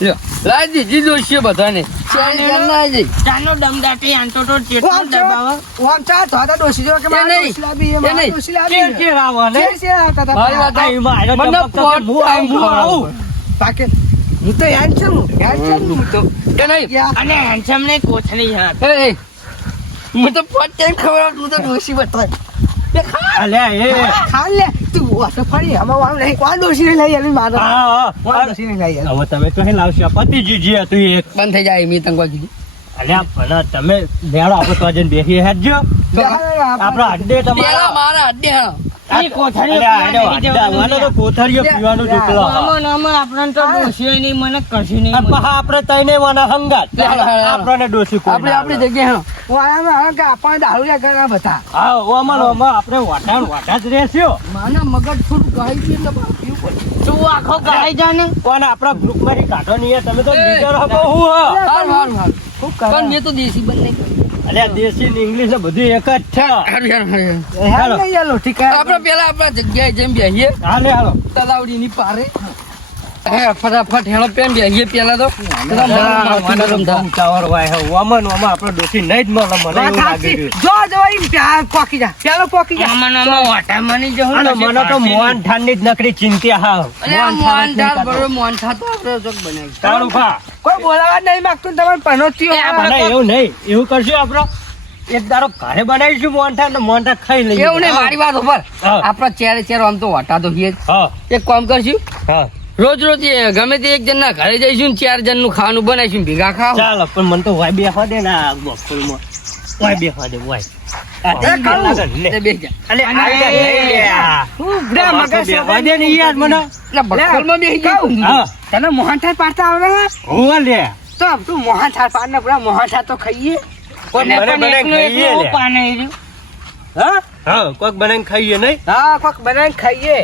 લાઈ દીધી દોશીએ બધાને ચાનો દમદાટી આંટો તો ચેટલો દબાવો ઓમ ચા ધોતા ડોસી જો કે મારે નહીં. ડોસી લાવી એ નહીં. ડોસી લાવી ચેર આવો ને ચેર આવતા હતા. મારી વાત આ એમાં આયરો મને ટપક ટપક હું આવું. પાકે હું તો યાદ છું હું તો કે નહીં અને હેન્ડસમ ને કોથળી હાથ એ હું તો ફટ ટાઈમ ખબર હું તો દોશી બતાવ અલ્યા એ ખા લે તું વાતો ફરી આમાં વાળું નહીં કોણ ડોસી લઈ આવી મારો હા કોણ ડોસી લઈ આવી હવે તમે કહે લાવશો પતિજી જે હતું એ બંધ થઈ જાય મેં તંગવા કીધું અલ્યા ભલા તમે બેડો આપણે તો જઈને બેસી હેડજો આપણો અડ્ડે પેલા તમારો મારા અડ્ડે હા ઈ કોથળીઓ પીવાનો તો કોથળીઓ પીવાનું જોકલો આપણને તો ડોસી નહીં મને કશી નહીં આપણે તઈને વાના હંગાત આપણને ડોસી કોઈ આપણી જગ્યાએ વાળામાં કે આપણને દારૂ લે ઘણા બધા હા ઓમાં આપણે વાટા જ રહેશ્યો માના મગજ થોડું ગાઈ ગયું એટલે મારે પીવું પડે તું આખો ગાઈ જાને કોણ આપણા ગ્રુપ માંથી કાઢો નહીં તમે તો લીડર હકો હું હારું પણ મેં તો દેશી બંધ નહીં કર્યું અલ્યા દેશી ને ઇંગ્લિશ બધું એક જ છે હેલ નહીં યાલો ઠીક આપણે પેલા આપણા જગ્યાએ જેમ બેહીએ હાલે હાલો તલાવડી ની પારે હે ફટાફટ હેળો પેન બેહીએ પેલા તો ઉતાવળ હોય હે ઓમન ઓમાં આપણે ડોસી નહીં જ મળે મને એવું લાગે છે જો જો ઈ પ્યાર પોકી જા પેલો પોકી જા વાટા મની જવું અને મને તો મોહન ઠાન ની જ નકરી ચિંતા હા અને આ મોહનથાળ બરોબર મોહનથાળ તો આપણે જોક બનાવી તારું ખા કોઈ બોલાવા નહીં માંગતું તમારે પનોતી આપણે એવું નહીં એવું કરશું આપણો એક દાડો ઘરે બનાવીશું મોહનથાળ ને મોહનથાળ ખાઈ લઈએ એવું નહીં મારી વાત ઉપર હા. આપણા ચેરે ચેર આમ તો વાટા તો હિયે જ. હા એક કામ કરશું હા રોજ રોજ ગમે તે એક જણ ના ઘરે જઈશું ને 4 જણ નું ખાવાનું બનાવીશું ને ભેગા ખાવ ચાલો પણ મને તો વાય બેહવા દે ને આ બખોલમાં વાય બેહવા દે વાય બેહવા દે ને યાર મને હા તને મોહનથાળ પાડતા આવડે હે? હોવા લે તો તું મોહનથાળ પાડ ને પેલા મોહનથાળ તો ખાઈએ મને ખાઈએ લે હા હા કોક બનાવીને ખાઈએ નહીં હા કોક બનાવીને ખાઈએ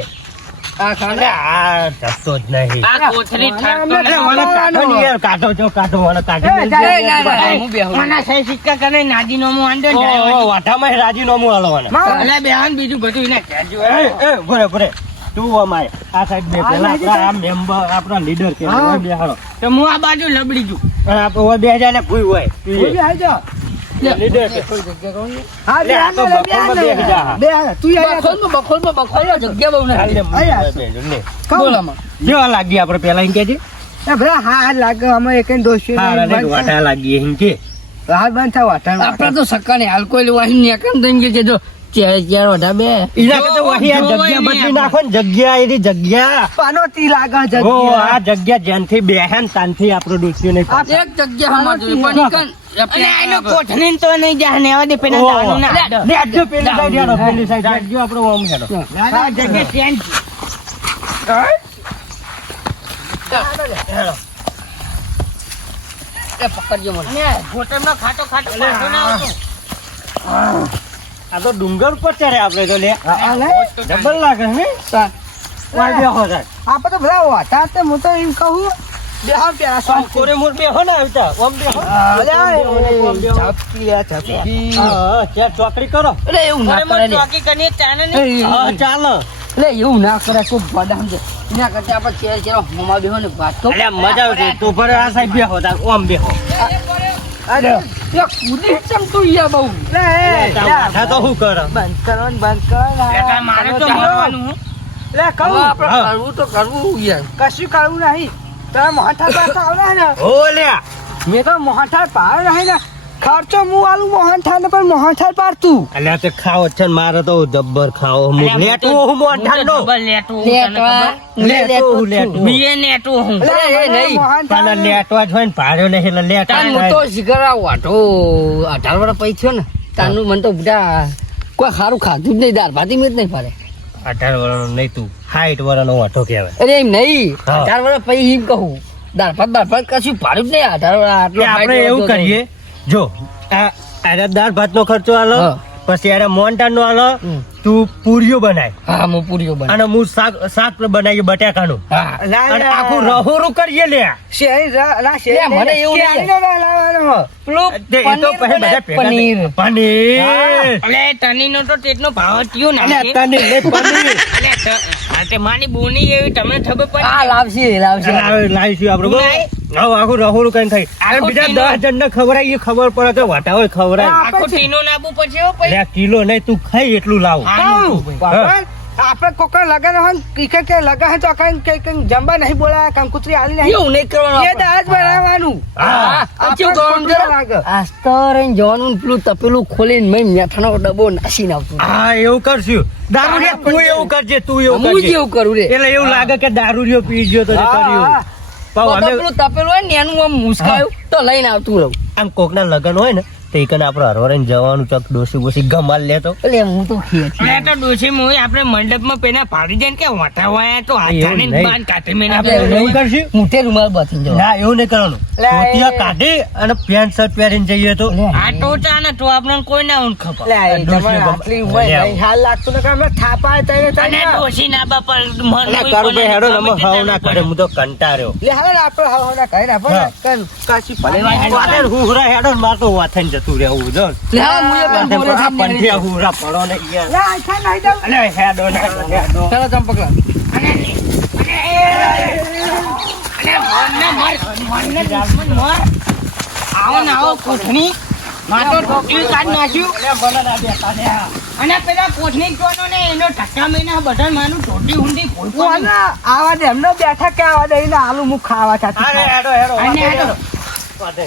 આ અરે આ જતો જ નહીં આ કોથળી ઠાકતો અરે મને કાઢો ને યાર કાઢો જો કાઢો મને કાઢી એ, જા, એ, ના, ના, હું બેહું. વાટામાં રાજીનામું આલવાના બીજું બધું એને કહેજો. ભરે ભરે તું અમારે આ સાઈડ બે પેલા આપણા આ મેમ્બર આપણા લીડર કે હા. બેહાડો તો હું આ બાજુ લબડી જુ અને આપણે ઓય બે જાય ને ભૂઈ હોય બોલી આવજો. લીડર કે હા લે, આ તો બખોલમાં બેસી જા. બે હાલ. તું આયા તો. બખોલમાં જગ્યા બહુ નથી. બોલામાં. જેવા લાગી આપણે પેલા એમ કે છે એ ભલા હા લાગે અમે એક દોસ્તી વાટા લાગી એમ કે હાથ બંધ થાય વાટાણ આપણે તો સક્કાને આલ્કોહોલ વાહી નેકન દઈ ગઈ કે જો ચાર વઢા બે ઈના કે તો વહી આ જગ્યા બદલી નાખો ને જગ્યા એની જગ્યા પાનોતી લાગે ઓ જગ્યા આ જગ્યા જ્યાંથી બેહેન તાનથી આપણો ડોસ્યો નહીં પાછો. એક જગ્યા હમણાં જોયું પણ ઈ કન લે, આજો પેલી સાઈડ હેડો, પેલી સાઈડ આજો આપણો ઓમ હેડો. હેડો. એ પકડજો મને આ તો ડુંગર ઉપર ચડે આપણે તો લે આ લે. ડબલ લાગે ને વાય બેહો સાહેબ. આપણે તો ભલા વાટા તે હું તો એમ કહું બે હા પેલા આમ સ્વાદ કોરે મોર બેહો ને આવતા ઓમ બેહો ઝપકી લે ઝપકી હા ચાર ચોકડી કરો અરે એવું ના કરે લે. હા ચાલો એટલે એવું ના કરે કોઈ બદામ છે એના કરતા આપણે ચેર ચેર હોમા બેહો ને વાત તો અલ્યા મજા આવશે તું ભરે આ સાઈડ બેહો તાર ઓમ બેહો અરે એ કુદી ચમ તું યા બહુ લે માથા તો શું કરે બંધ કરો ને બંધ કરો લે હવે કહું આપણે હા. કરવું તો કરવું યાર કશું કરવું નહીં તમે મોહનથાળ પાડતા આવડે ને ઓ લ્યા મેં તો મોહનથાળ પાડ નહીં ને ખર્ચો હું આલું મોહનથાળ ને પણ મોહનથાળ પાડતું અલ્યા તે ખાવો છે ને મારે તો જબ્બર ખાવો લેટું હું મોઢાં નો લેટું અરે એ નહીં. તાના લેટવા જ હોય ને ભાડ્યો નહીં એટલે લેટા તાન હું તો શિખરા વાટો 18 વર્ષ પછી થયો ને તાનું મને તો બધા કોઈ સારું ખાધું જ નહીં દાળ ભાતી મેં જ નહીં પાડે 18 વર્ષનો નહીં તું 60 વર્ષનો વાંઢો કહેવાય અરે એમ નહીં હા. 18 વર્ષ પછી એમ કહું દાળ ભાત કશું ભાડું જ નહીં 18 વર્ષ આટલો કે આપણે ખાઈ એવું તો કરીએ જો આ દાળ ભાત નો ખર્ચો આલો હા. પછી આને મોહનથાળ નો આલો હમ. તું પૂરીઓ બનાય હા હું પૂરીઓ બને અને હું શાક બનાવીએ બટાકાનું હા અને આખું રહોરું કરીએ લે શેરી લા લે, મને એવું નહીં. શેરીનો લાવવાનો પેલું તે એ તો પછી બધા ભેગા પનીર પનીર અલે તનીનો તો તેટનો ભાવ થયો ને અને તને લે પનીર આ તે માની બોની એવી તમને ખબર પડે આ લાવશે લાવીશું આપણે બહુ આવું આખું રહોડું કઈ થઈ આખું બીજા ટીનું. 10 જણ ને ખવડાવીએ ખબર પડે કે વાટા હોય ખવડાય આખો ટીનો નાબુ પછી હો પછી અરે આ કિલો નહીં તું ખાઈ એટલું લાવ બાપા, આપણે કોકર લગન હોય ને કે લગન હોય તો કઈ જમવા નહીં બોલાય કંકુતરી આલી નહીં એવું નહીં કરવાનું એ દાળ જ બનાવવાનું હા કેવું કરવાનું જરા? લાગે આસ્તરીને જવાનું ને પેલું તપેલું ખોલીને મેં મેઠાનો ડબ્બો નાસીને આવતું હા એવું કરશું દારૂડિયા તું એવું કરજે તું એવું હું જ કરજે એવું કરું રે એટલે એવું લાગે કે દારૂડિયો પી ગયો તો કર્યું હા. પાવ અમે પેલું તપેલું હોય ને એનું આમ મુસ્કાયું તો લઈને આવતું રહું આમ કોકના લગન હોય ને તો એકને આપણે હરવરાઈને જવાનું ચક ડોસી બોસી ગમાલ લેતો એટલે હું તો ખેંચી આપણે તો ડોશી મોય આપણે મંડપમાં પેલા પાડી દે કે વાટા વાયા તો હાથાને એવું નહીં. બાંધ કાઢી મેં આપણે એવું કરશું મોટે રૂમાલ બાંધીને જવાનું. ના એવું નહીં કરવાનું લે, ધોતિયા કાઢી અને પેન્ટ શર્ટ પહેરીને જઈએ તો આ ટોચા ને તો આપણને કોઈ ના ઊંઘ ખબર લે, એ તમારે આટલી ઉંમર નહીં. હાલ લાગતું ને કે અમે થાપા તઈને અને તઈને. ડોશી ના બાપા અલા, કારુભાઈ હેડો ને અમે હાવ ના કરે હું તો કંટાળ્યો લે હાલો ને આપણે હાવ ના કહી ના હા. કાશી વાતે હુહરા હેડો ને મારે તો વાથાઈને જતું રહેવું જો લે હા, હું એ પણ બોરે આ થઈને નીકળી પંઠિયા હુહરા પડો ને યાર લે આ ખાઈ નાઈ જાવ અલે હેડો ને હેડો જાઉં. ચાલો ચંપકલાલ. આવો ને આવો કોઠણી માતો ઢોકળી કાઢી નાખ્યું અને પેલા કોઠણી જોવાનો ને એનો ટકા મહિના બધા માનું ઢોટી ઊંધી કોઈ પણ વાના આવા દે એમને બેઠા કે આવા દે એને આલુ મુખ ખાવા ચાતી અરે હેડો હેડો અને હેડો. વાતે.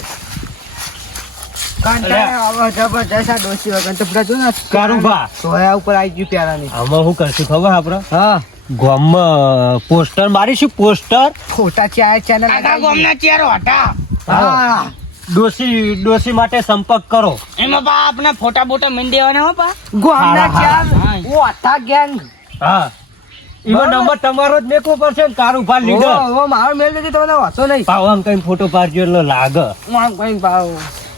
કંટાળો આવો જબરજસ્ત આ ડોશી વગર તો બધા જો ને કારુભા સોયા ઉપર આવી ગયું પ્યારાની આમાં શું કરશું ખબર આપડે હા ગામમાં પોસ્ટર મારીશું પોસ્ટર ફોટા ચાર ચેનલ કાકા ગોમના ચેરો હતા હા ડોસી માટે સંપર્ક કરો એમાં પા આપણા ફોટા બોટા મેં દેવાના હો પા ગોમના હા, ચાર હા. ઓથા ગેંગ હા એમાં નંબર તમારો જ મેકવો પડશે ને કારુભા લીડર ઓ મારો મેલ દેજો તમને વાંચો નહીં પાવ આમ કઈ ફોટો પાડજો એટલે લાગે હું આમ કઈ પાવ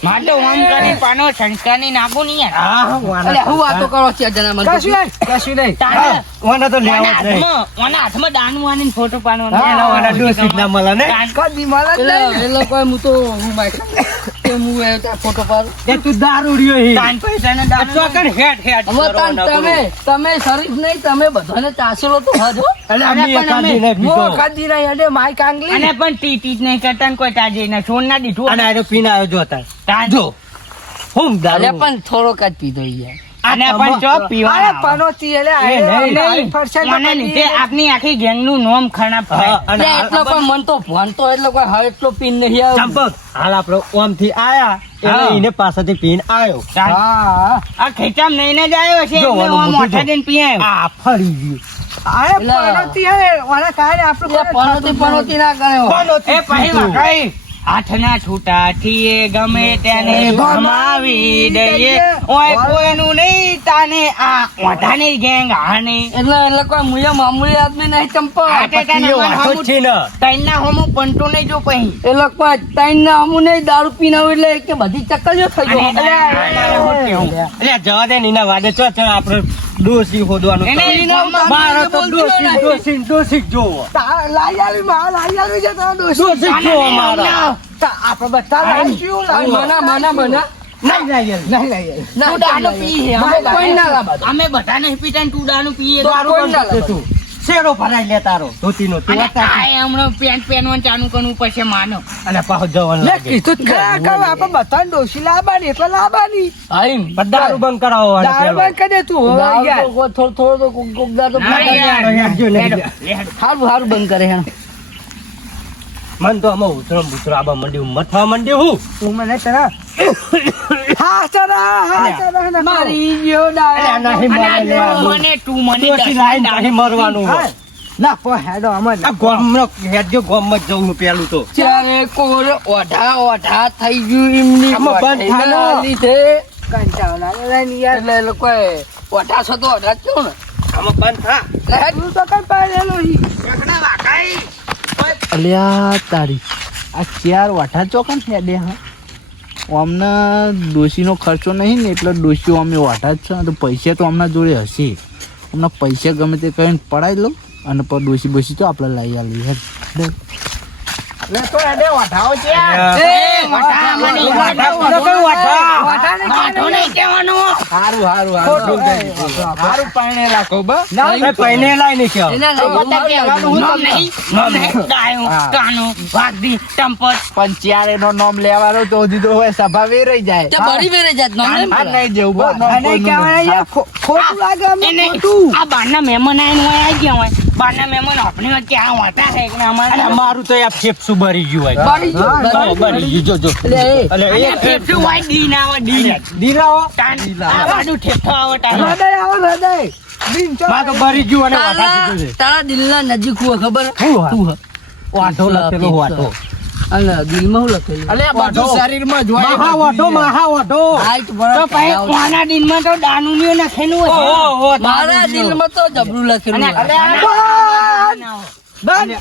માટે ઓમ કરી પાનો સંસ્કારની નાખો નહીં યાર હા એટલે હું વાતો કરો છે જણા મને કશું નહીં કશું નહીં તાને વાના તો લેવા જ નહીં ઓના હાથમાં દાન વાની ફોટો પાડવાનો એના વાના ડોસી જ ના મળે ને કદી મળે જ એટલે નહીં એ લોકો હું તો હું માઇક તો હું એ ત્યાં ફોટો પાડું એ તું દારૂ રહ્યો હી દાન પૈસા ને દાન ચોકન હેડ હેડ હવે તાન તમે શરીફ નહીં તમે બધાને ચાસેલો તો હજો એટલે અમે પણ એકાદી ને મો પીધો કદી નહીં અડે માઈક આંગલી અને પણ ટી નહીં કરતા ને કોઈ તાજે ના છોડ ના દીધું અને આનો પીને આવ્યો જો તાર તાન. જો હું એટલે દારૂ પણ થોડોક જ પીધો યાર અને પણ ચો અરે પીવાના પનોતી એટલે એ નહીં, મને લીધે આપની આખી ગેંગ નું નામ ખરાબ હા, થાય અને એટલે એટલો પણ મન તો ભણતો એટલે કોઈ હવે એટલો પીન નહીં આવે ચંપક હાલ આપડે ઓમ થી આયા એટલે હા. એને પાસેથી પીને આવ્યો તાન. હા આ ખેંચામ નહીં ને જ આવ્યો છે જો એટલે ઓલું આમ મોટું મોઢા જો. દઈને પી આવ્યો. આ ફરી ગયું અરે પનોતી હે ઓના કારણે આપણું એ પનોતી ના કરે હો. એ પછી વગાઈ. હાથના છૂટાથી એ ગમે તેને ભમાવી દઈએ ઓય કોઈનું નહીં તાને આ ઓઢાની ગેંગ આને એટલે કોઈ મુયા મામૂલી આદમી નહીં ચંપો હાથે તાને પીયો મન વાતો જ હમું છે ને તૈનના હમું પંટો નહીં જો પછી એ લોકો ત્રણ ના અમુ નહીં દારૂ પીને આવે એટલે કે બધી ચક્કર થઈ ગયો અને હું કેવું? એટલે જવા દે ને એના વાદે ચો ચો આપણે ડોસી હોદવાનું એને તો. ગામમાં મારે તો બોલજો નહીં. ડોસી જ જોવો લાઈ આવી માં લાઈ આવી છે તો ડોસી જ જોવો મારા આપણે બધા લાઈશું મના નહીં લાઈ ના તું દારૂ પી હે. અમે કોઈ ના લાવવા દો. અમે બધા નહીં પીતા ને તું દારૂ પીએ તો કોઈ ના લાવવા દો. તું શેરો ભરાઈ લે તારો ધોતીનો તું અને હતા આ હમણાં પેન્ટ પહેરવાનું ચાલુ કરવું પછી માનો અને પાછો જવાનું મેં લાગે કીધું જ ખરા કે આપણે બધાને ડોશી લાવવાની એટલે લાવવાની હાઈ, દારૂ બંધ કરાવો વાળા દાળ પેલો. બંધ કરી દે તું હવે દારૂ યાર તો કોઈ થોડો તો કોક દારૂ તો ના પીતા યાર. જ. હેડજો ને લેડો, હેડજો. લેડો. હારું બંધ કરે હે મન તો આમાં ઉતરમ બુતરો આબા મંડ્યું મથવા મંડ્યું હું તું મને તરા હા ચરા મારી ગયો અલ્યા, નહીં અને મરે લે. તું મને તું મને ડોસી લાઈન નહીં મરવાનું હોય. ના પો હેડો અમર આ ગામનો હેડજો ગામમાં જ જવું પેલું તો ચારે કોર ઓઢા થઈ ગયું એમની આમાં બંધ થાનો. ઓઢાના લીધે કંટાળો લાગે ને યાર એટલે એ લોકોએ ઓઢા છો તો ઓઢા જ કહો ને આમાં બંધ થા લે, તું તો કઈ પાડેલો છી એકના વાકાઈ. અલ્યા તારી આ ચાર વાઠા ચોકન હેડે હા આમના ડોશીનો ખર્ચો નહીં ને એટલે ડોશીઓ અમે વાઠા જ છે તો પૈસા તો આમના જોડે હશે હમણાં પૈસા ગમે તે કહીને પડાવી લઉં અને પર ડોશી બોશી તો આપણે લઈ આલી હેડ લે તો એડે વઢાઓ છે એ વટા મને વટા કોનો કઈ વટા વાંધો નહીં કહેવાનું. હારું પાણી લાખો બસ પૈને લાઈ નહીં કેવો એના નામ નહીં, નામ નહીં. ડાયો, કાનો, વાઘદી, ચંપત. પણ ચારે નો નામ લેવાનો તો હજી તો હોય સભા વેરાઈ જાય તે બળી વેરે જાત નામ નહીં આ બોલાય. નહીં જેવું બસ નામ અને કોઈનું કહેવાય નહીં. યાર, ખોટું લાગે અમને, એ નહીં, ખોટું. આ બહારના મહેમાન આવીને હોય આવી ગયા હોય. બહારના મહેમાન આપણી વચ્ચે આ હોતા છે કે અમારે અમારું તો યાર ફેફસું ભરી ગયું હોય બળી ગયું, બળી ગયું. બળી ગયું જો એટલે એ અલે અને એ ફેફસું હોય ડી ના હોય ડી. દીલાઓ તાન આ બાજુ ઠેફો આવે તાન. હૃદય આવો, હૃદય. બિન ચો. માં તો ભરી ગયું અને વાટા તારા કીધું છે તારા દિલના નજીક હું ખબર હે? શું હા? તું હે. વાટો લખેલો વાટો અને દિલમાં હું લખેલું અલે આ બધું શરીરમાં જ હોય. મહા વાટો મહા વાટો હાઈટ તો બરાબર પછી આવ. કોના દિનમાં તો દાનું ને લખેલું હોય. મારા દિલમાં તો જબરું લખેલું અને હોય.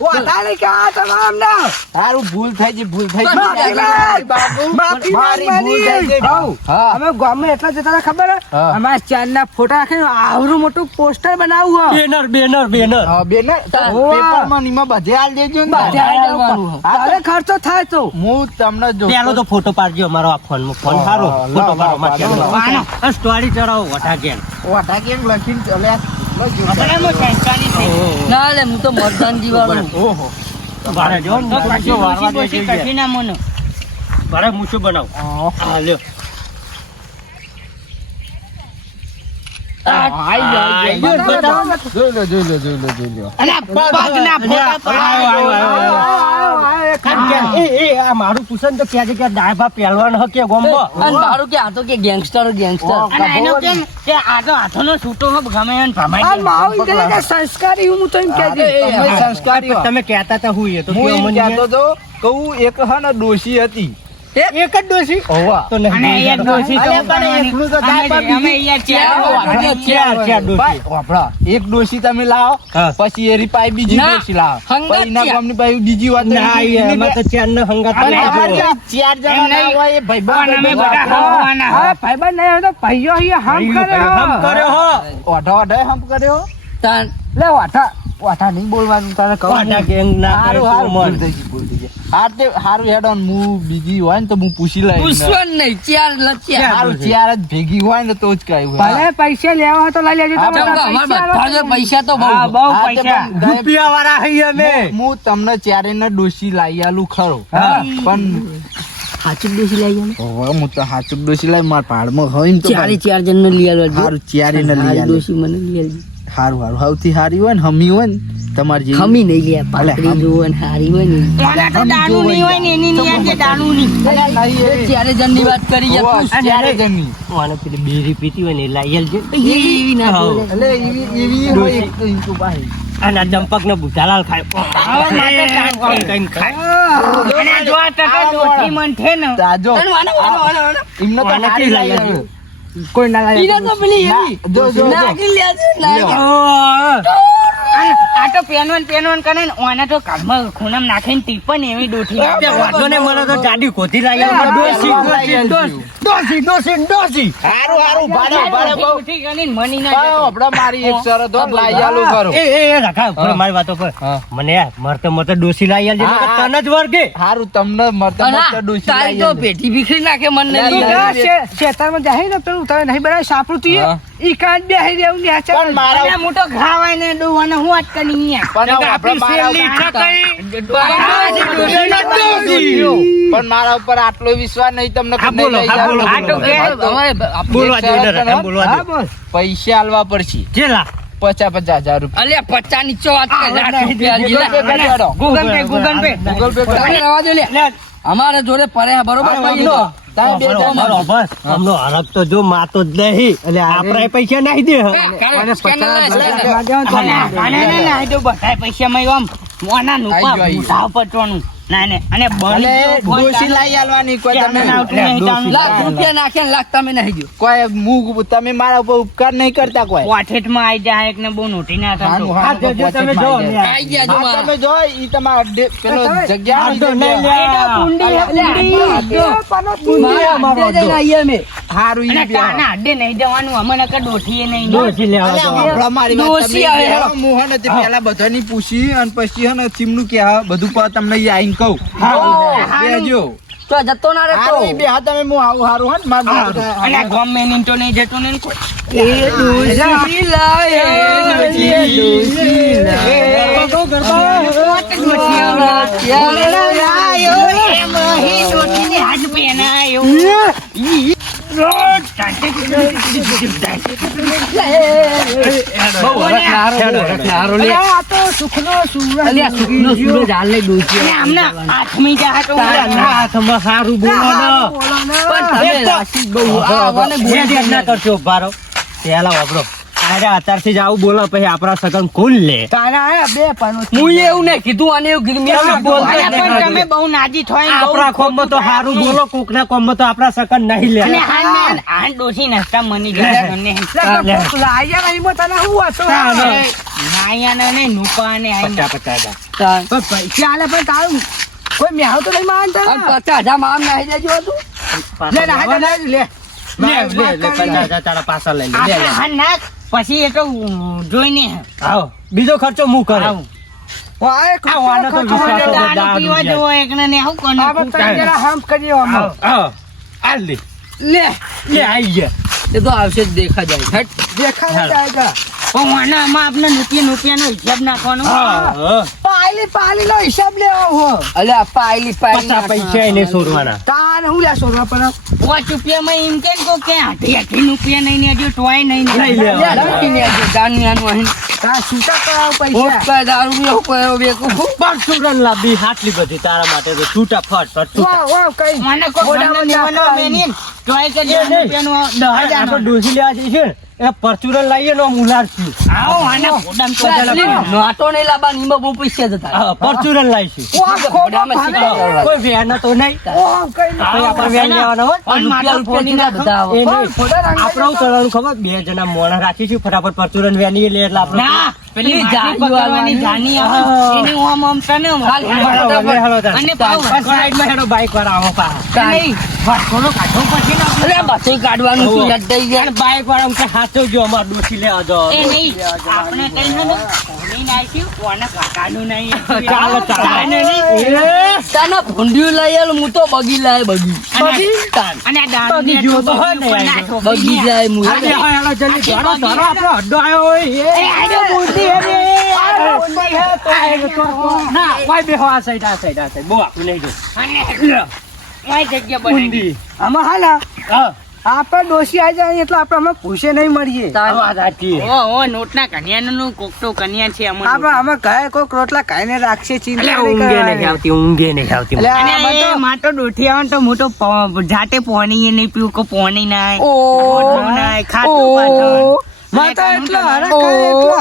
વાટાને કે આ તમામ ના. હારું ભૂલ થઈ ગઈ ભૂલ થઈ ગઈ. માફી માંગ. બાપુ માફી મારી માંગ ભૂલ થઈ ગઈ. હાઉ. હા અમે ગામમાં એટલા જતા હતા ખબર હે? હા. અમારા ચાંદના ફોટા રાખીને આવરું મોટું પોસ્ટર બનાવવું હે. બેનર બેનર બેનર હા, બેન પેપરમાં ને એમાં બધે હાલ દેજો ને બધે હાલ દેવાનું હે. તારે ખર્ચો થાય તો હું તમને જો પેલો તો ફોટો પાડજો અમારો આ ફોન માં ફોન સારો હા, ફોટો લાવ, પાડો લાવ, માથે સ્ટોરી ચડાવો વટા કેમ વાટા કેમ લખીને ચાલ્યા લખજો. આપણે એમાં સંસ્કારી થઈ. ના લે હું તો મરદાનજી વાળું. ઓહો બારે જો તો પછી ડોશી કઠી ના મને. બારે મૂછું બનાવ હા લ્યો આઈ આઈ જાય ગયો. જોઈ લો અને પગના ફોટા આયો, આયો, આયો. પાડો. એ આ મારું પૂછન તો ક્યાં છે કે દાયભા પહેલવાન હકે ગોમબો અને મારું કે આ તો કે ગેંગસ્ટર ગેંગસ્ટર. અને એનો કેમ કે આ તો હાથોનો છૂટો હો ગમે એને ભમાઈ આ દે. માવું ઈ કહે કે સંસ્કારી હું તો એમ કહેતી. તમે સંસ્કારી હો. તમે કહેતા હતા હું એ તો હું કયો એમ મને કહેતો તો કહું એક હા ને ડોશી હતી એક જ ડોશી હોવા તો નહીં અને એક ડોશી તો અલે પણ એકલું તો થાય પણ અમે અહીંયા ચાર ડોશી ભાઈ, વાપરા. એક ડોશી તમે લાવો હા. પછી એરી પાઈ બીજી ના, ડોશી લાવો હંગાત પછી એના ચાર. ગામની પાઈ બીજી વાત ના એમાં તો ચાર ને હંગાત અને ના અમારે જોવો. ચાર જણા એમ નહીં. ના હોય એ ભાઈબંધ અમે બધા બધા વાપરા. હમવાના. હા ભાઈબંધ નહીં હોય તો ભાઈઓ અહીંયા હમ કરે હમ કર્યો હો ઓઢા ઓઢા હમ કર્યો તાન લે વાટા વાટા નહીં બોલવાનું તારે કહું વાટા ગેંગ ના કરે હારું તો હારું ભૂલ મન. થઈ ગઈ, ભૂલ થઈ ગઈ. હાર તે હારું હેડ ઓન હું બીજી હોય ને તો હું પૂછી લઈશ પૂછવાનું નહીં ચાર લચ્યા. હારું ચાર જ ભેગી હોય ને તો જ કહ્યું ભલે પૈસા લેવા હોય તો લઈ લેજો હા, તમે ચમ કે અમારા બધા જો પૈસા તો બહુ. હા, બહુ હા, તે પૈસા. પણ ગાયબ- રૂપિયા વાળા હઈ અમે હું તમને ચારે ને ડોશી લાવી આલું ખરો હા. પણ સાચું બેસી લઈ જાય ને. હવે હું તો હાચું ડોશી લાવી મારા પાડમાં હોય ને તો ચારે ચાર જણને લઈ આવજો. હારું ચારે ને લઈ હારી આલું. ડોશી મને લઈ આવજો. હારું હારું સૌથી હારી હોય ને હમી હોય ને તમારી જેવી. ખમી નહીં લે પાતળી હમ. જોવો ને હારી હોય ને. ઓના તો દારૂ નહીં હોય ને એની નિયત છે દારૂ નહીં. અલા, નહીં એવી. ચારે જણની વાત કરી યાર હોવા, તું. ચારે જણની. મને પેલી બીડી પીતી હોય ને એ લાઈ આલજે. એવી ના બોલે. એટલે એવી હોય એક તો ઇનકો પાસે. અને આ ચંપક ને બુધાલાલ ખાય હવે માટે કાંઈ કઈ ખાય અને જો આ ટકા ડોશી મન છે ને તાજો અને વાના, વાના, વાના, વાના. એમને તો વાના હારી થી લાવી લાવી આલું. કોઈ ના લાગે ઈરા તો પેલી એવી. જો, જો, જો. નાખી લે છે, નાખી. અને આ તો પેનવન કરે ને ઓના તો કાળમાં ખૂણમ નાખીને ટીપન એવી ડોઠી તે વાંધો ને મને તો ગાડી ખોતી લાવી આલો. ડોશી, ડોશી, ડોશી, ડોશી, ડોશી. હારું હારું ભાડે ભાડે બહુ ડોઠી કરીને મની ના ભાઈ, હમણાં મારી એક શરત હોય, લાવી આલું ખરું. એ રાખા ઉપર મારી વાતો પર હા. મને મરતે ડોશી લાવી આલજે હા, નકર તને જ વર્ગે હારું તમને મરતા અને મરતા ડોશી તારી લાવી તો આલું. પેટી ભીખરી નાખે મને લે, નહીં લે, આવે. લે. ખેતરમાં જાય ને પેલું તમે નહીં બનાવે સાપડું તું હા. ઈ કાન બેહી રહેવું ને આચા પણ મારા અને મોટો ઘાવાય ને ડોવાનો હું વાત કરી અહીંયા પણ આપણે મારા પણ મારા ઉપર આટલો વિશ્વાસ નહીં તમને કે નહીં લઈ હા, બોલો, જાવ. હા, બોલો. હવે બોલવા દે ને રાખા, બોલવા હા દે બોલ પૈસા આલવા પડશે કેટલા 50,000 રૂપિયા. અલ્યા 50 ની ચો વાત કરે, લાખ રૂપિયા ગૂગલ પે લીધા. કરી આલો. Google pay Google pay Google pay કરી તમે રહેવા દો લે. અમારે જોડે પડે બરોબર પૈસો. તારે બે જણા. અમનો હરક તો જો માતો જ નહીં એટલે આપણા પૈસા નાખી દે કારણ સ્કેનર લે, સ્કેનર. અને ના તો બધાય પૈસા માં આમ મોના નુપા આઈ ગયો. મુઠાવ પટવાનું ના ને અને અલે, બની ડોશી લાવી આલવાની કોઈ તમે લાખ રૂપિયા નાખે ને લાખ તમે નાખી દો. કોઈ મું તમે મારા ઉપર ઉપકાર નહીં કરતા કોઈ. વાઠેટ માં આવી જાય એક ને બહુ નોટી ના હાનું, થતો હાનું, જો તમે જો પહોંચી જાય. આઈ ગયા જો હા, મારા. તમે જો ઈ તમારા પેલો જગ્યા આ તો નહીં લે. મારા અડ્ડે જઈને આવીએ અમે. હારું અને ઈ બે તાના આડે નહીં જવાનું અમને કે ડોઠીએ નહીં ડોશી લેવા અલ્યા, તો. વાપરો મારી વાત. ડોશી તમે આવે. બેહો, મોહન હતી પેલા બધાની પૂછી અને પછી હે ને ચીમનું કે હા બધું તમને ઈ આઈને કહું. બેહજો. તો જતો ના રે તો હારું, ઈ બેહા તમે હું આવું હારું હે ને માર બધા. અને ગમે નહીં તો નહીં જતું નહીં કોઈ. એ ડોશી લાયો ડોશી લાયો આ તો સુખનો સૂરજ અલ્યા સુખનો સૂરજ હાલે ડોશી હાથમાં સારું બોલો ને. પણ તમે રાશિદ બહુ મને બે ધ્યાન ના કરશો ઉભારો. પેલા વાપરો. અરે અત્યારથી જ આવું બોલો પછી આપણા સગન કોણ લે? તારા આયા બે પાનો હું એવું નહીં કીધું અને એવું કીધું મેં તમે બોલતા જ નહીં. તમે બહુ નાજી થોય આપણા કોમમાં તો સારું બોલો, કોકના કોમમાં તો આપણા સગન નહીં લે. ડોસી નાસ્તા મની જાય લાયા નહીં મો તને હું હતો નાયા ને નુપા ને પચાસ પચાસ હજાર. પણ પૈસા આલે પણ તારું કોઈ મેહો તો નહીં માનતા 50,000 માં આમ નાહી જજો હતું લે ના લે લે, પચાસ હજાર તારા પાછા લઈ લે. લે, લે. પછી એ તો જોઈને આવો, બીજો ખર્ચો હું કરે. આવું. વાય આનો તો વિશ્વાસ જ દારૂ દારૂ પીવા જાય. જવો એકને ને આવું કોને આ બધા જરા હમ કરીએ અમે આવો, આવો. આ લે. લે લે, આઈ ગયા. એ તો આવશે જ દેખા જાય હટ દેખા નહીં જાયગા આમાં આપણે રૂપિયાનો હિસાબ નાખવાનો હા, પાલી નો હિસાબ લેવો હો અલ્યા પાયલી 50 પૈસા એને છોડવાના. તાન હું લે સોના પર 5 રૂપિયામાં એમ કેમ કહો કે 80 રૂપિયા નહીં ને હજુ ટોય નહીં લઈ લે. તા છૂટા કરાવ પૈસા પરચુરણ લાવી આટલી બધી તારા માટે તો છૂટા ફટ ફટ છૂટા. વાહ વાહ કઈ મને કોઈ ગોડામાં લેવાનો લેવાનો મેની ટોય કે એ નહીં. રૂપિયાનું 10,000 આપણે ડોસી લેવા જઈએ છે ને, એ પરચુરણ લાવીએ ને આમ ઉલાળશું. આવો આના ગોડામ તો નાટો નહીં લાવવાની એમાં બહુ પૈસા જતા હા, પરચુરણ લાવીશું. વાહ ખોબામાં ભાગે કોઈ વેન તો નહીં. ઓહ કઈ કોઈ આપણે વેન લેવાના હોય. પણ મારા ફોનની ના બધા એ નહીં. આપણે શું કરવાનું ખબર? 2 જણા મોણા રાખીશું, ફટાફટ પરચુરણ વેની લે એટલે આપણે ના પેલી પેલી જાની જાની પકડવાની જાની આવે હા. એને ઓમ ઓમ તને ઓમ. ખાલી હેડો, લે, હેડો તાર. અને પાવ સાઈડમાં હેડો, બાઈક વાળા આવો પાછા. નહીં થોડો કાઢો પછી ના અરે બધું કાઢવાનું શું લડાઈ ગયા અને બાઈક વાળા એમ કે હાચવજો, અમાર ડોસી લેવા જાઓ. એ નહીં આપણે કઈ ન ફોની નાખ્યું કોને કાકાનું નહીં ચાલો, ચાલો. અને નહીં. તાના ભૂંડિયું લઈ આલ હું તો બગી લાય બગી અને આ દારૂની બગી જોતો હોય ને ઉપર યાર. નાખો. બગી જાય હું હાલે, હાલો, જલ્દી ધરો, ધરો, આપણો અડ્ડો આવ્યો હોય. એ આડો બુદ્ધિ હે રે. ના, ઓય બેહો, આ સાઈડ, આ સાઈડ, આ સાઈડ. બહુ આખું નહીં જો. અને ઓય જગ્યા બનાવી. ઊંધી. આમાં હા ના હા, આપણે ડોસી આવી જાય એટલે આપણે અમે પૂછે નહીં મળીએ આ વાત સાચી. ઓ નોટના કન્યાનું કોકટો કન્યા છે અમને. આપણે અમે કહે કોઈક રોટલા ખાઈને રાખશે ચિંતા અલ્યા, નહીં ઊંઘે નહીં કરવાની. આવતી, ઊંઘે નહીં આવતી. અલ્યા, અને આમાં તો- એ માટો ડોઠી આવે ને તો મોટો જાતે પોણી નહીં પીવું કો પોણી નાય રોટલું નાય ખાતું પાછળ. માં તો એટલો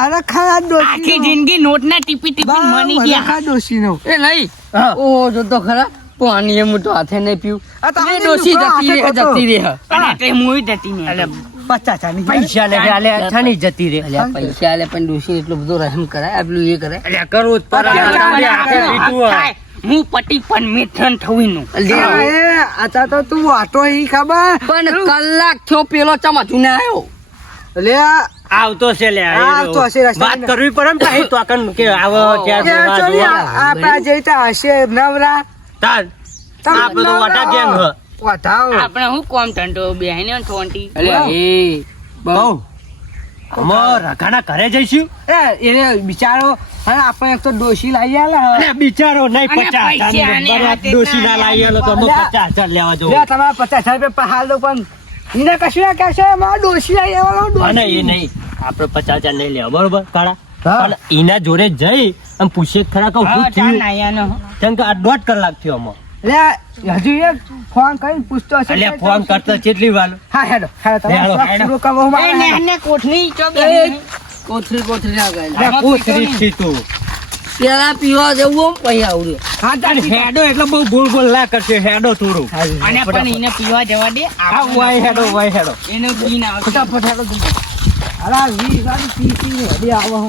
હરખા ડોસી આખી જિંદગી નોટના ટીપી ટીપી મની ગયા. હરખા ડોસીનો. એ નહીં હા. ઓ જો તો ખરા પાણી એમ તો હાથે નહીં પીવું આ તો એ આજે ડોસી લુગડો જતી હાથે રહે કરતો. જતી રહે અને તે મુઈ જતી ને પચાસ આની. પૈસા ને હાલે થાની જતી રે. અલ્યા પૈસા આલે પણ ડોસી એટલો બધો રહેમ કરાય આટલું એ કરે અલ્યા, કરવું જ પડે. હું પતિ પણ મેથન થવીનું અલ્યા, એ આતા તો તું વાતો ઈ ખબર પણ કલાક થયો પેલો ચમાચું ને આવ્યો લે આવતો છે લે. આવતો હશે રસ્તા વાત કરવી પડે ને પાછી તો આકન કે આવો ત્યાં જોવા, જોવા. આપડા જેતા હશે નવરા તાર આપણે તો વાટા ગેંગ હ. વટાવ આપણે હું કોમ ધંધો બેહીને 20 અલ્યા એ બહુ અમાર રઘાના ઘરે જઈશું. એને બિચારો હા આપણે એક તો ડોસી લાવી આલે અને બિચારો નહીં, અને 50,000 પૈસા આને બરાબર હાથે ડોશી ના ના લાવી આલો તો અમે અલ્યા. 50,000 લેવા જવું. લે તમારા 50,000 રૂપિયા હાલ દો પણ એને કશું ના કહેશે મારા ડોસી લાવી આવવાનો અને એ નહીં, આપણે 50,000 નહીં લેવા, બરોબર કાળા? હા. પણ એના જોડે જઈ અને પૂછીએ તો ખરા કે શું થયું? નાયાનો કેમ કે આ 1.5 કલાક થયો અમાર. લે હજુ એક ફોન કરીને પૂછતો હશે એટલે ફોન કરતા કેટલી વાર? હા હેડો હેડો હેડો, તમારો હેડો. પૂરો કરવો એ મારે ને કોઠની ચો કોથળી કોથળી ના ગાય અરે કોથળી થી તું. પેલા પીવા જવું આમ પછી આવડે હા અને હેડો એટલે બહુ બોલ બોલ ના કરશે, હેડો થોડું. અને પણ એને પીવા જવા દે હા, વાય હેડો, વાય હેડો. એને પીને આવશે ફટાફટ હેડો અરે 20 વાળી પી ને હજી આવો